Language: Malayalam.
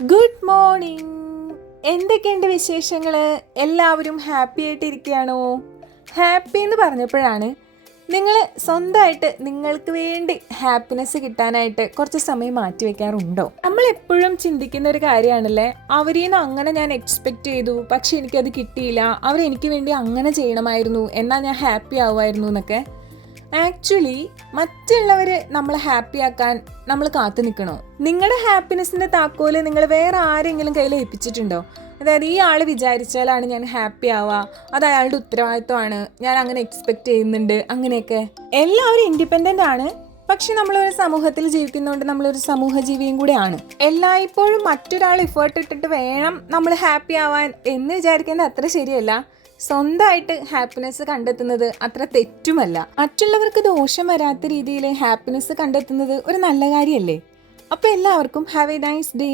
Good morning. എന്തൊക്കെയുണ്ട് വിശേഷങ്ങൾ? എല്ലാവരും ഹാപ്പി ആയിട്ടിരിക്കുകയാണോ? ഹാപ്പി എന്ന് പറഞ്ഞപ്പോഴാണ് നിങ്ങൾ സ്വന്തമായിട്ട് നിങ്ങൾക്ക് വേണ്ടി ഹാപ്പിനെസ് കിട്ടാനായിട്ട് കുറച്ച് സമയം മാറ്റി വെക്കാറുണ്ടോ? നമ്മൾ എപ്പോഴും ചിന്തിക്കുന്ന ഒരു കാര്യമാണല്ലേ, അവരിൽ നിന്ന് അങ്ങനെ ഞാൻ എക്സ്പെക്റ്റ് ചെയ്തു, പക്ഷെ എനിക്കത് കിട്ടിയില്ല, അവരെനിക്ക് വേണ്ടി അങ്ങനെ ചെയ്യണമായിരുന്നു, എന്നാൽ ഞാൻ ഹാപ്പി ആവുമായിരുന്നു എന്നൊക്കെ. ആക്ച്വലി മറ്റുള്ളവർ നമ്മളെ ഹാപ്പി ആക്കാൻ നമ്മൾ കാത്തു നിൽക്കണോ? നിങ്ങളുടെ ഹാപ്പിനെസ്സിന്റെ താക്കോല് നിങ്ങൾ വേറെ ആരെങ്കിലും കയ്യിൽ ഏൽപ്പിച്ചിട്ടുണ്ടോ? അതായത് ഈ ആൾ വിചാരിച്ചാലാണ് ഞാൻ ഹാപ്പി ആവുക, അത് അയാളുടെ ഉത്തരവാദിത്വമാണ്, ഞാൻ അങ്ങനെ എക്സ്പെക്ട് ചെയ്യുന്നുണ്ട്, അങ്ങനെയൊക്കെ. എല്ലാവരും ഇൻഡിപെൻഡൻ്റ് ആണ്, പക്ഷെ നമ്മളൊരു സമൂഹത്തിൽ ജീവിക്കുന്നതുകൊണ്ട് നമ്മളൊരു സമൂഹജീവിയും കൂടെയാണ്. എല്ലായ്പ്പോഴും മറ്റൊരാൾ എഫേർട്ട് ഇട്ടിട്ട് വേണം നമ്മൾ ഹാപ്പി ആവാൻ എന്ന് വിചാരിക്കുന്നത് അത്ര ശരിയല്ല. സ്വന്തമായിട്ട് ഹാപ്പിനെസ് കണ്ടെത്തുന്നത് അത്ര തെറ്റുമല്ല. മറ്റുള്ളവർക്ക് ദോഷം വരാത്ത രീതിയിൽ ഹാപ്പിനെസ് കണ്ടെത്തുന്നത് ഒരു നല്ല കാര്യമല്ലേ? അപ്പോൾ എല്ലാവർക്കും ഹാവ് എ നൈസ് ഡേ.